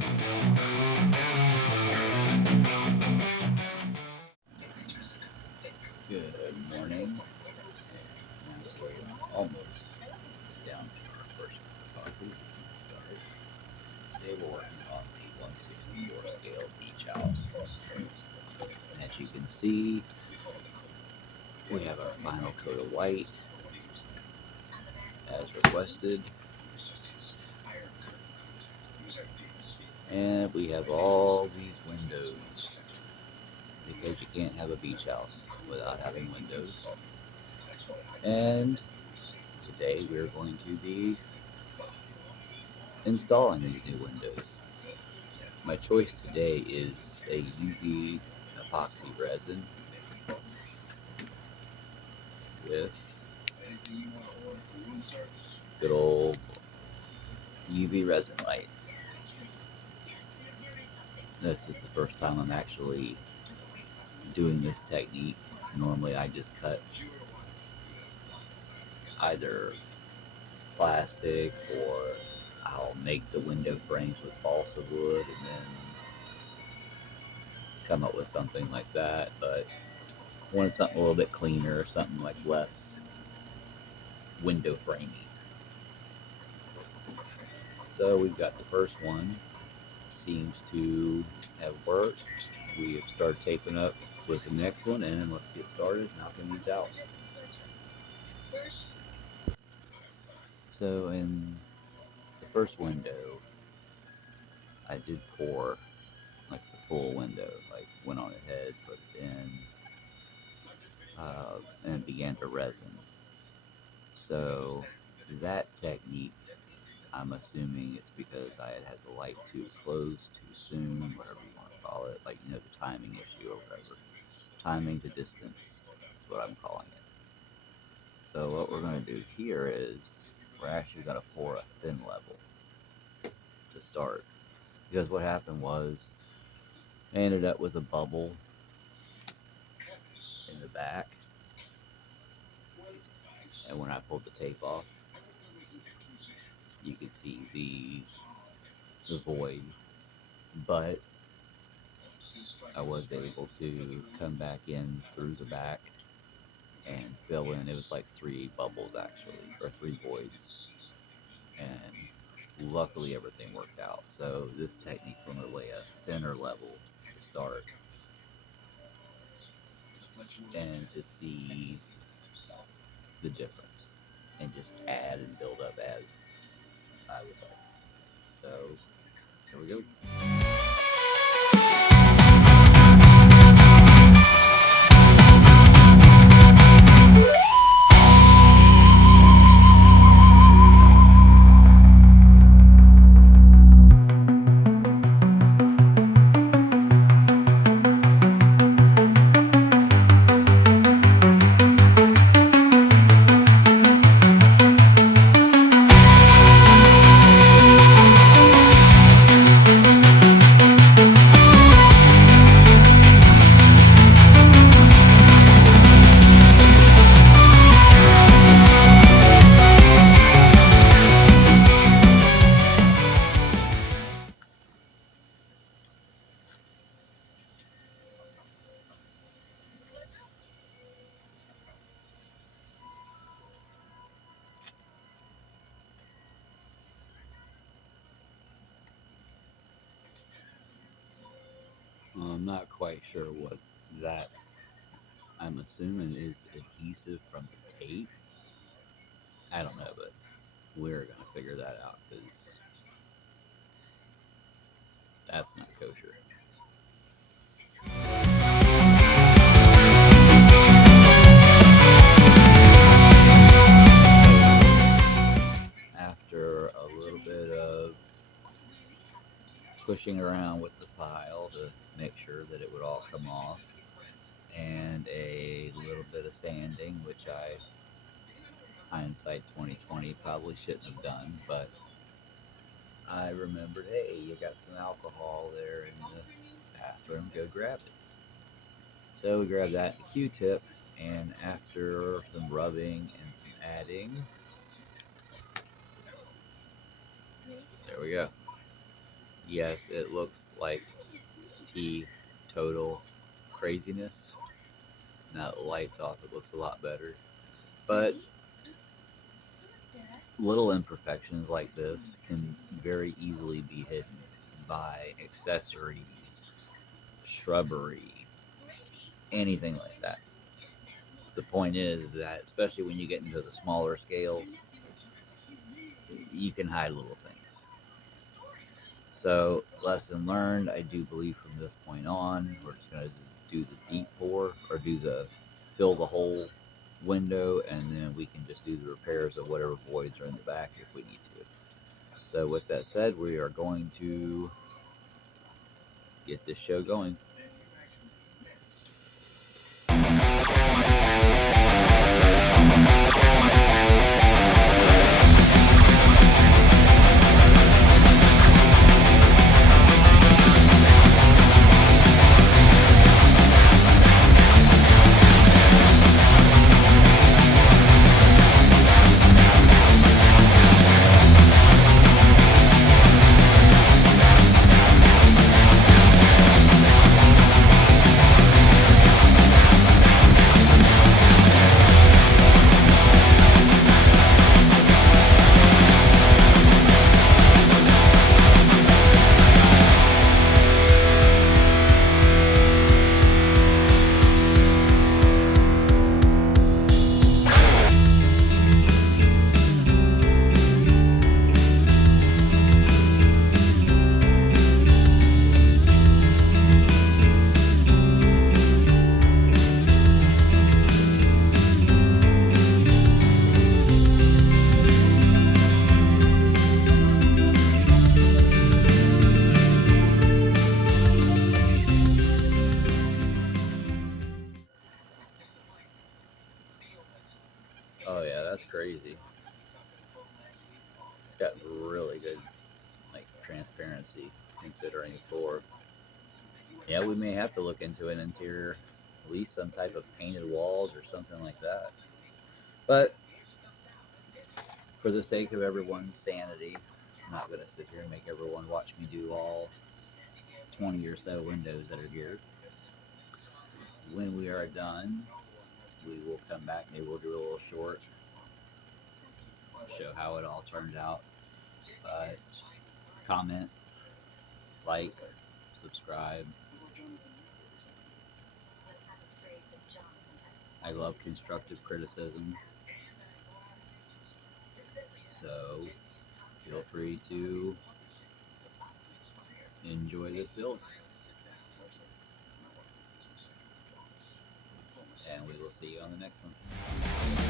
Good morning. And we're almost down to our first cup of coffee. We can start. Today we're working on the 164 scale beach house. As you can see, we have our final coat of white as requested. And we have all these windows because you can't have a beach house without having windows. And today we're going to be installing these new windows. My choice today is a UV epoxy resin with good old UV resin light. This is the first time I'm actually doing this technique. Normally I just cut either plastic or I'll make the window frames with balsa wood and then come up with something like that, but I wanted something a little bit cleaner, something like less window framey. So we've got the first one, seems to have worked. We have started taping up with the next one, and let's get started knocking these out. So in the first window, I did pour like the full window, like went on ahead, put it in, and began to resin. So that technique, I'm assuming it's because I had the light too close too soon, whatever you want to call it, like, the timing issue or whatever. Timing to distance is what I'm calling it. So what we're going to do here is we're actually going to pour a thin level to start. Because what happened was I ended up with a bubble in the back. And when I pulled the tape off, you could see the void. But I was able to come back in through the back and fill in. It was like 3 bubbles actually, or 3 voids. And luckily everything worked out. So this technique from a thinner level to start and to see the difference and just add and build up as I would like. So here we go. I'm not quite sure what that, I'm assuming, is adhesive from the tape. I don't know, but we're going to figure that out because that's not kosher. After a little bit of pushing around with the file to make sure that it would all come off, and a little bit of sanding, which hindsight 2020, probably shouldn't have done, but I remembered, hey, you got some alcohol there in the bathroom, go grab it. So we grabbed that in a Q-tip, and after some rubbing and some adding, there we go. Yes, it looks like T total craziness. Now the lights off, it looks a lot better. But little imperfections like this can very easily be hidden by accessories, shrubbery, anything like that. The point is that, especially when you get into the smaller scales, you can hide little things. So, lesson learned, I do believe from this point on, we're just going to do the deep pour or do the fill the whole window, and then we can just do the repairs of whatever voids are in the back if we need to. So, with that said, we are going to get this show going. Oh, yeah, that's crazy. It's got really good like transparency considering for yeah, we may have to look into an interior, at least some type of painted walls or something like that. But for the sake of everyone's sanity, I'm not going to sit here and make everyone watch me do all 20 or so windows that are here. When we are done, we will come back. Maybe we'll do a little short, show how it all turned out. But comment, like, subscribe. I love constructive criticism. So feel free to enjoy this build. And we will see you on the next one.